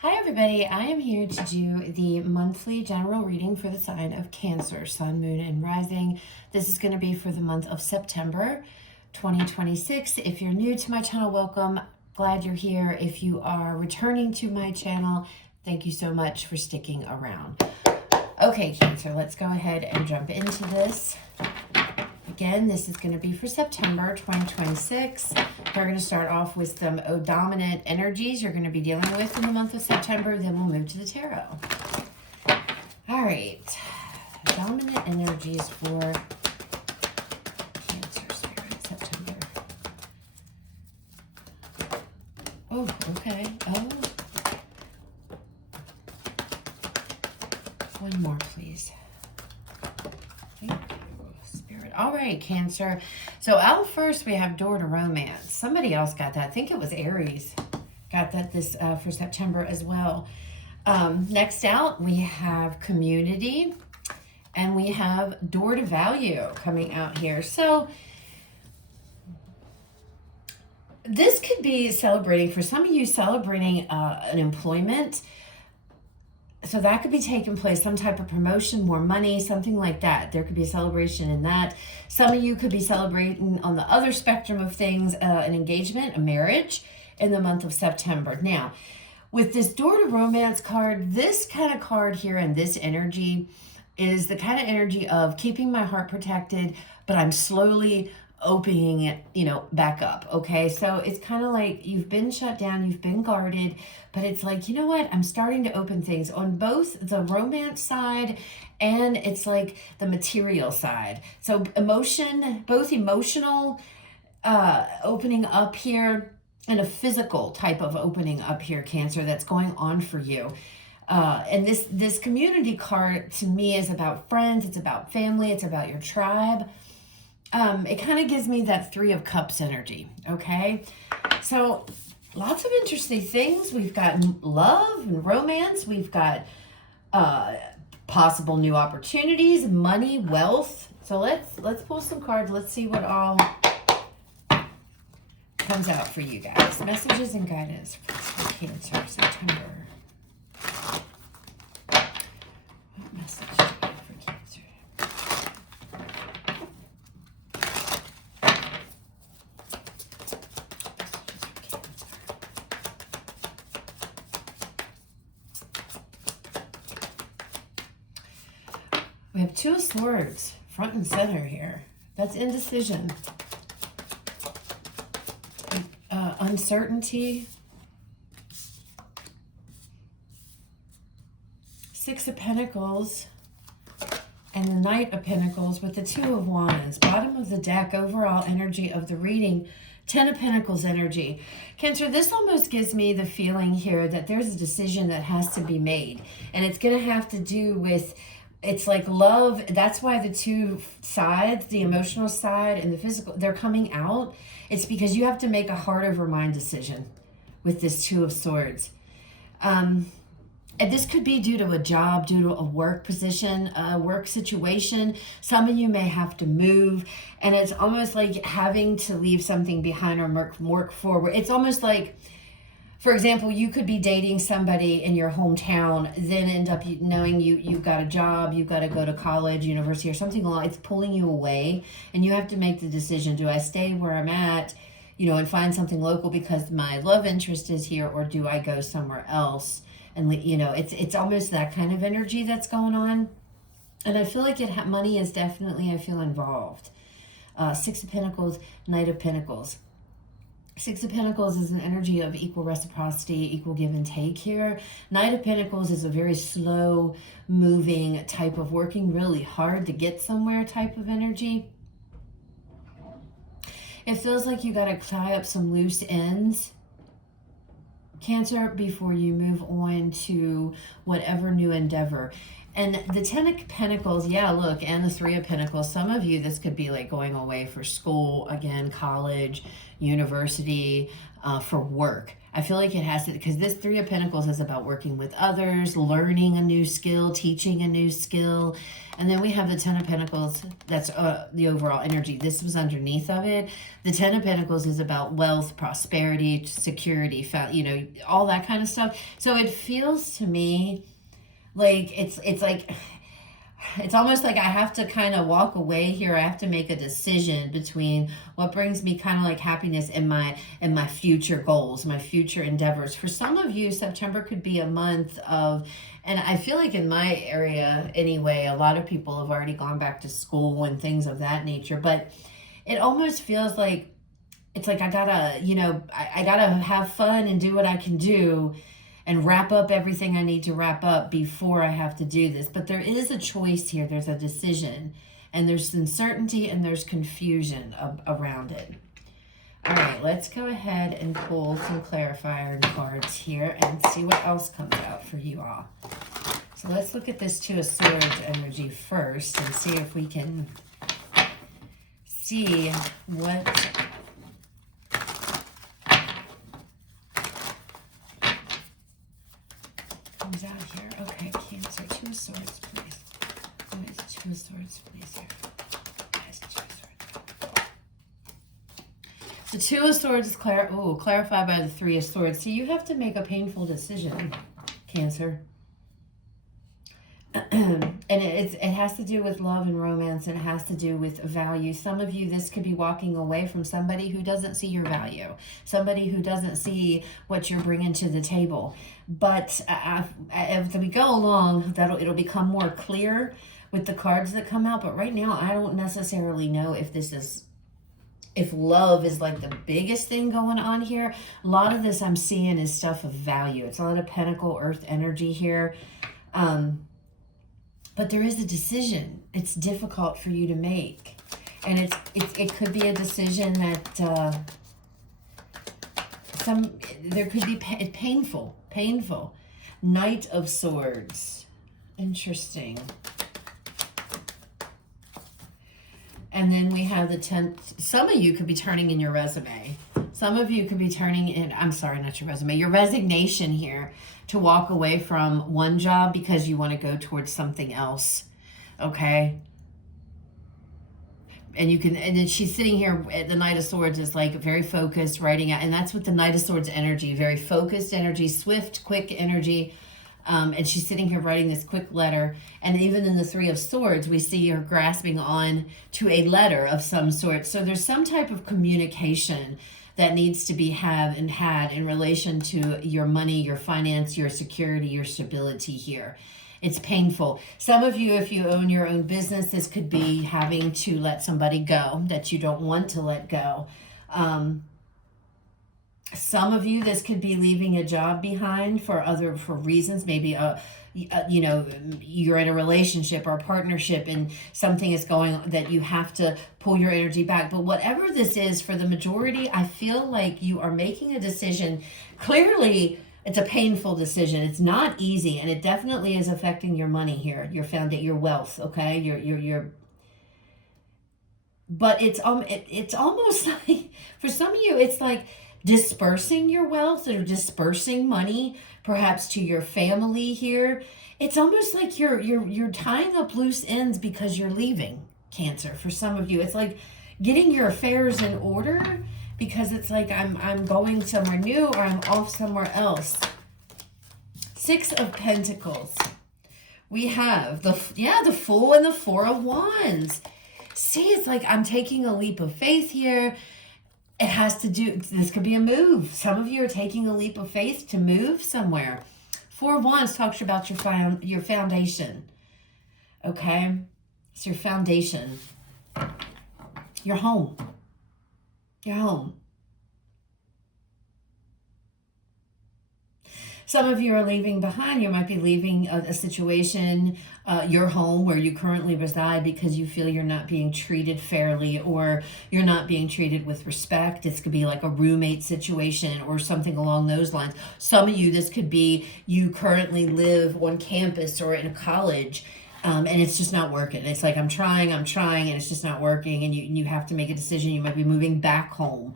Hi everybody, I am here to do the monthly general reading for the sign of Cancer, Sun, Moon, and Rising. This is going to be for the month of September 2026. If you're new to my channel, welcome. Glad you're here. If you are returning to my channel, thank you so much for sticking around. Okay, Cancer, let's go ahead and jump into this. Again, this is going to be for September 2026. We're going to start off with some dominant energies you're going to be dealing with in the month of September. Then we'll move to the tarot. All right. Dominant energies for Cancer Spirit September. Oh, okay. Oh. One more, please. Thank you. All right, Cancer. So out first, we have door to romance. Somebody else got that. I think it was Aries got that this for September as well. Next out, we have community, and we have door to value coming out here. So this could be celebrating, for some of you, celebrating an employment. So that could be taking place, some type of promotion, more money, something like that. There could be a celebration in that. Some of you could be celebrating on the other spectrum of things, an engagement, a marriage in the month of September. Now, with this door to romance card, this kind of card here and this energy is the kind of energy of keeping my heart protected, but I'm slowly opening it, back up. Okay. So it's kind of like you've been shut down, you've been guarded, but it's like, you know what? I'm starting to open things on both the romance side and it's like the material side. So emotion, both emotional, opening up here and a physical type of opening up here, Cancer, that's going on for you. And this community card to me is about friends. It's about family. It's about your tribe. It kind of gives me that Three of Cups energy, okay? So lots of interesting things. We've got love and romance. We've got possible new opportunities, money, wealth. So let's pull some cards. Let's see what all comes out for you guys. Messages and guidance for Cancer, September. What message do you have for Cancer? We have Two of Swords, front and center here. That's indecision. Uncertainty. Six of Pentacles. And the Knight of Pentacles with the Two of Wands. Bottom of the deck, overall energy of the reading. Ten of Pentacles energy. Cancer, this almost gives me the feeling here that there's a decision that has to be made. And it's going to have to do with... It's like love. That's why the two sides, the emotional side and the physical, they're coming out. It's because you have to make a heart over mind decision with this Two of Swords. And this could be due to a job, due to a work position, a work situation. Some of you may have to move, and it's almost like having to leave something behind or work forward. It's almost like, for example, you could be dating somebody in your hometown, then end up knowing you've got a job, you've got to go to college, university, or something along. It's pulling you away, and you have to make the decision: do I stay where I'm at, and find something local because my love interest is here, or do I go somewhere else? And it's almost that kind of energy that's going on, and I feel like money is definitely, I feel, involved. Six of Pentacles, Knight of Pentacles. Six of Pentacles is an energy of equal reciprocity, equal give and take here. Knight of Pentacles is a very slow moving type of working really hard to get somewhere type of energy. It feels like you got to tie up some loose ends, Cancer, before you move on to whatever new endeavor. And the Ten of Pentacles, yeah, look, and the Three of Pentacles. Some of you, this could be like going away for school, again, college, university, for work. I feel like it has to, because this Three of Pentacles is about working with others, learning a new skill, teaching a new skill. And then we have the Ten of Pentacles. That's the overall energy. This was underneath of it. The Ten of Pentacles is about wealth, prosperity, security, you know, all that kind of stuff. So it feels to me like it's almost like I have to kind of walk away here. I have to make a decision between what brings me kind of like happiness in my future goals, my future endeavors. For some of you, September could be a month of, and I feel like in my area anyway, a lot of people have already gone back to school and things of that nature. But it almost feels like it's like I gotta, you know, I gotta have fun and do what I can do and wrap up everything I need to wrap up before I have to do this. But there is a choice here. There's a decision. And there's uncertainty and there's confusion around it. All right, let's go ahead and pull some clarifier cards here and see what else comes out for you all. So let's look at this Two of Swords energy first and see if we can see what comes out here. Okay, Cancer, Two of Swords, please. What is Two of Swords, please, here? Guys, Two of Swords. The Two of Swords is clarified by the Three of Swords. So you have to make a painful decision, Cancer. And it has to do with love and romance, and it has to do with value. Some of you, this could be walking away from somebody who doesn't see your value, somebody who doesn't see what you're bringing to the table. But as we go along, it'll become more clear with the cards that come out. But right now, I don't necessarily know if love is like the biggest thing going on here. A lot of this I'm seeing is stuff of value. It's a lot of Pentacle Earth energy here. But there is a decision. It's difficult for you to make. And it could be a decision that there could be painful. Knight of Swords. Interesting. And then we have the 10th. Some of you could be turning in your resume. Some of you could be turning in, I'm sorry, not your resume, your resignation here to walk away from one job because you want to go towards something else. Okay? And you can, and then she's sitting here, the Knight of Swords is like very focused, writing out, and that's what the Knight of Swords energy, very focused energy, swift, quick energy. And she's sitting here writing this quick letter. And even in the Three of Swords, we see her grasping on to a letter of some sort. So there's some type of communication that needs to be had in relation to your money, your finance, your security, your stability here. It's painful. Some of you, if you own your own business, this could be having to let somebody go that you don't want to let go. Some of you, this could be leaving a job behind for reasons. Maybe you know, you're in a relationship or a partnership and something is going on that you have to pull your energy back. But whatever this is, for the majority, I feel like you are making a decision. Clearly, it's a painful decision. It's not easy, and it definitely is affecting your money here, your wealth. Okay, your. But it's almost like, for some of you, it's like dispersing your wealth or dispersing money, perhaps to your family here. It's almost like you're tying up loose ends because you're leaving, Cancer. For some of you, it's like getting your affairs in order because it's like I'm going somewhere new or I'm off somewhere else. Six of Pentacles. We have the Fool and the Four of Wands. See, it's like I'm taking a leap of faith here. It has to do, this could be a move. Some of you are taking a leap of faith to move somewhere. Four of Wands talks about your foundation. Okay? It's your foundation. Your home. Your home. Some of you are leaving behind. You might be leaving a situation, your home where you currently reside, because you feel you're not being treated fairly or you're not being treated with respect. This could be like a roommate situation or something along those lines. Some of you, this could be you currently live on campus or in a college, and it's just not working. It's like I'm trying, and it's just not working, and you have to make a decision. You might be moving back home.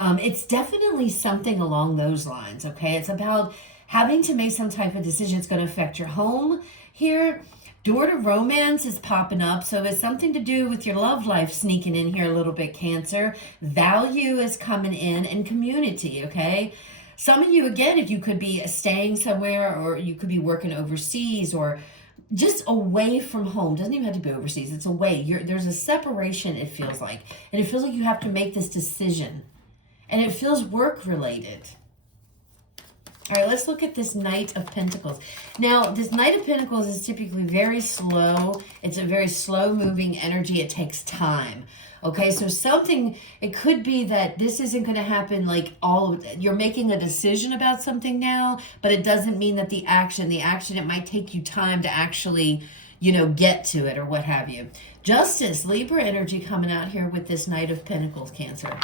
It's definitely something along those lines, okay? It's about having to make some type of decision. It's going to affect your home here. Door to romance is popping up, so it's something to do with your love life sneaking in here a little bit, Cancer. Value is coming in and community, okay? Some of you, again, if you could be staying somewhere or you could be working overseas or just away from home. Doesn't even have to be overseas. It's away. There's a separation, it feels like. And it feels like you have to make this decision. And it feels work related. All right, let's look at this Knight of Pentacles. Now, this Knight of Pentacles is typically very slow. It's a very slow moving energy. It takes time. Okay, so it could be that this isn't going to happen like you're making a decision about something now, but it doesn't mean that the action, it might take you time to actually, get to it or what have you. Justice, Libra energy coming out here with this Knight of Pentacles, Cancer.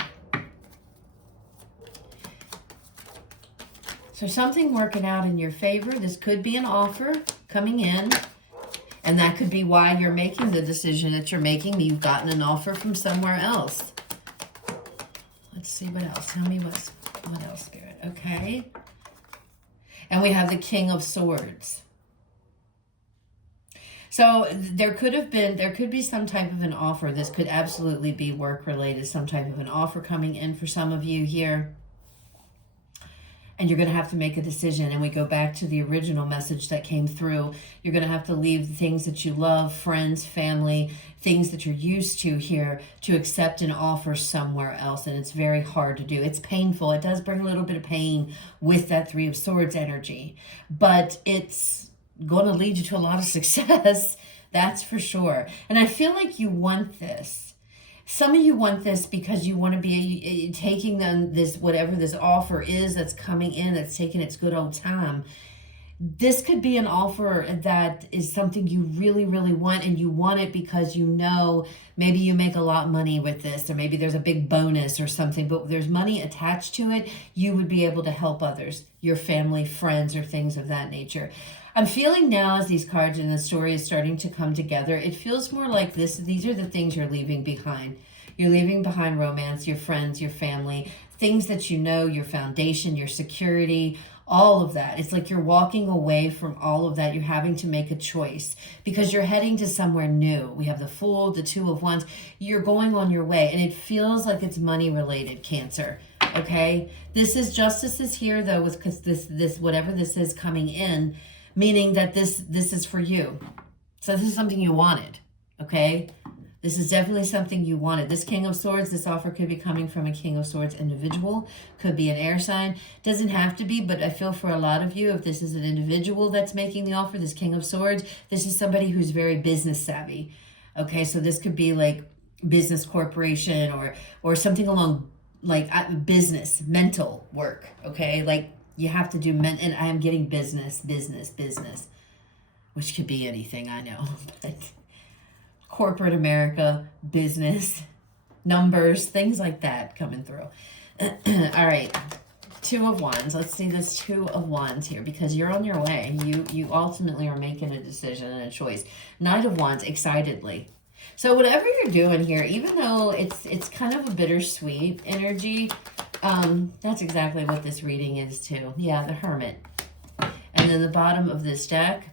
So something working out in your favor. This could be an offer coming in. And that could be why you're making the decision that you're making. You've gotten an offer from somewhere else. Let's see what else. Tell me what else, Spirit. Okay. And we have the King of Swords. So there could be some type of an offer. This could absolutely be work related. Some type of an offer coming in for some of you here. And you're going to have to make a decision. And we go back to the original message that came through. You're going to have to leave the things that you love, friends, family, things that you're used to here to accept an offer somewhere else. And it's very hard to do. It's painful. It does bring a little bit of pain with that Three of Swords energy. But it's going to lead you to a lot of success. That's for sure. And I feel like you want this. Some of you want this because you want to be taking whatever this offer is that's coming in, that's taking its good old time. This could be an offer that is something you really, really want, and you want it because maybe you make a lot of money with this, or maybe there's a big bonus or something, but there's money attached to it. You would be able to help others, your family, friends, or things of that nature. I'm feeling now as these cards and the story is starting to come together, it feels more like these are the things you're leaving behind. You're leaving behind romance, your friends, your family, things that your foundation, your security, all of that. It's like you're walking away from all of that. You're having to make a choice because you're heading to somewhere new. We have the Fool, the Two of Wands. You're going on your way, and it feels like it's money related, Cancer. Okay? Justice is here though, because this whatever this is coming in, meaning that this is for you. So this is something you wanted, okay? This is definitely something you wanted. This King of Swords, this offer could be coming from a King of Swords individual, could be an air sign. Doesn't have to be, but I feel for a lot of you, if this is an individual that's making the offer, this King of Swords, this is somebody who's very business savvy, okay? So this could be like business corporation or something along like business, mental work, okay? Like, you have to do and I am getting business, which could be anything, I know. But corporate America, business, numbers, things like that coming through. All right, Two of Wands. Let's see this Two of Wands here, because you're on your way. You ultimately are making a decision and a choice. Knight of Wands, excitedly. So whatever you're doing here, even though it's kind of a bittersweet energy, that's exactly what this reading is too. Yeah, the Hermit. And then the bottom of this deck,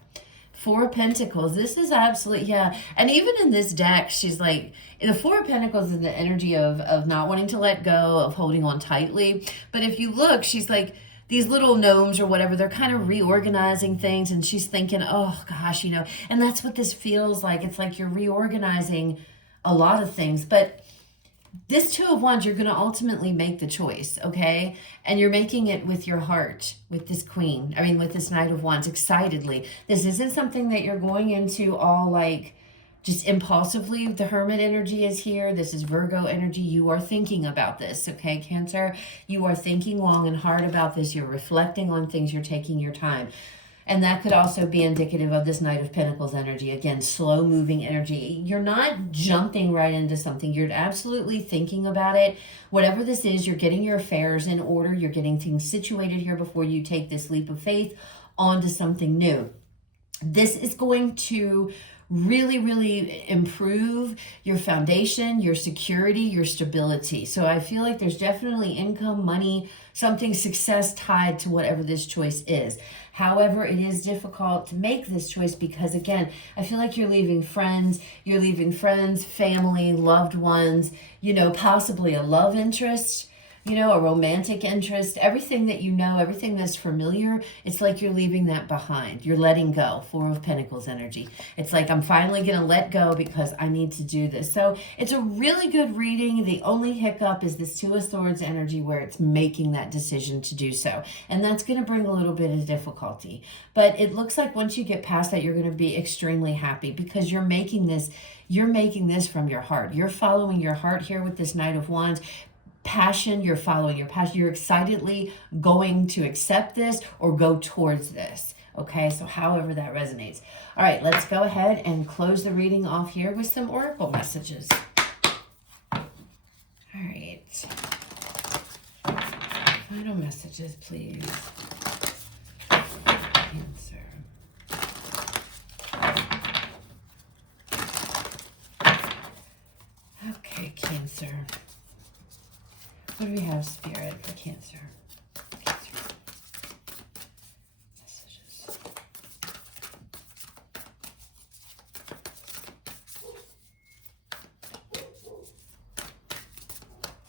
Four of Pentacles. This is absolutely, yeah. And even in this deck, she's like, the Four of Pentacles is the energy of not wanting to let go, of holding on tightly. But if you look, she's like, these little gnomes or whatever, they're kind of reorganizing things, and she's thinking, oh gosh, and that's what this feels like. It's like you're reorganizing a lot of things. But this Two of Wands, you're going to ultimately make the choice, okay? And you're making it with your heart, with this with this Knight of Wands, excitedly. This isn't something that you're going into all like just impulsively. The Hermit energy is here. This is Virgo energy. You are thinking about this, okay, Cancer? You are thinking long and hard about this. You're reflecting on things. You're taking your time. And that could also be indicative of this Knight of Pentacles energy. Again, slow moving energy. You're not jumping right into something. You're absolutely thinking about it. Whatever this is, you're getting your affairs in order. You're getting things situated here before you take this leap of faith onto something new. This is going to really, really improve your foundation, your security, your stability. So I feel like there's definitely income, money, something, success tied to whatever this choice is. However, it is difficult to make this choice because, again, I feel like you're leaving friends, family, loved ones, possibly a love interest, a romantic interest, everything that everything that's familiar. It's like you're leaving that behind. You're letting go. Four of Pentacles energy. It's like, I'm finally going to let go because I need to do this. So it's a really good reading. The only hiccup is this Two of Swords energy where it's making that decision to do so. And that's going to bring a little bit of difficulty. But it looks like once you get past that, you're going to be extremely happy because you're making this from your heart. You're following your heart here with this Knight of Wands. Passion, you're following your passion. You're excitedly going to accept this or go towards this. Okay, so however that resonates. All right, let's go ahead and close the reading off here with some oracle messages. All right. Final messages, please. Cancer. Okay, Cancer. What do we have, Spirit, for Cancer? Cancer. Messages.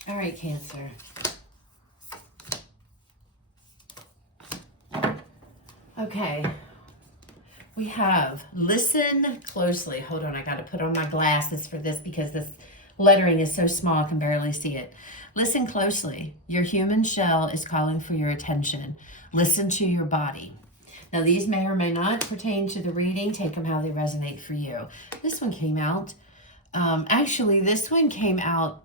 All right, Cancer. Okay. We have listen closely. Hold on, I got to put on my glasses for this because this lettering is so small I can barely see it. Listen closely. Your human shell is calling for your attention. Listen to your body. Now, these may or may not pertain to the reading. Take them how they resonate for you. This one came out. Actually, this one came out.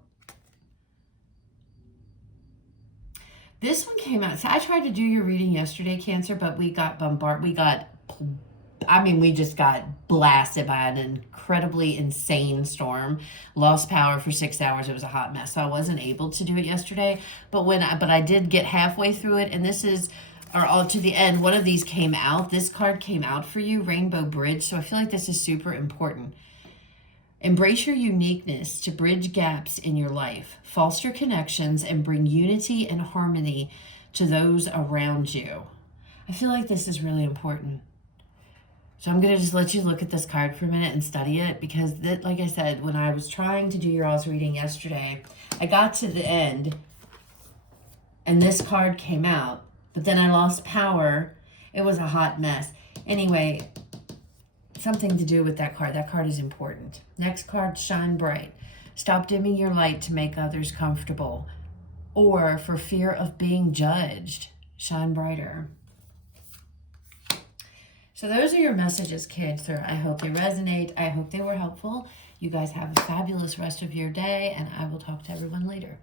So I tried to do your reading yesterday, Cancer, but we got bombarded. We just got blasted by an incredibly insane storm. Lost power for 6 hours. It was a hot mess. So I wasn't able to do it yesterday. But I did get halfway through it, and all to the end, one of these came out. This card came out for you, Rainbow Bridge. So I feel like this is super important. Embrace your uniqueness to bridge gaps in your life, foster connections, and bring unity and harmony to those around you. I feel like this is really important. So I'm going to just let you look at this card for a minute and study it because, like I said, when I was trying to do your all's reading yesterday, I got to the end and this card came out, but then I lost power. It was a hot mess. Anyway, something to do with that card. That card is important. Next card, Shine Bright. Stop dimming your light to make others comfortable or for fear of being judged. Shine brighter. So those are your messages, Cancer. I hope they resonate. I hope they were helpful. You guys have a fabulous rest of your day, and I will talk to everyone later.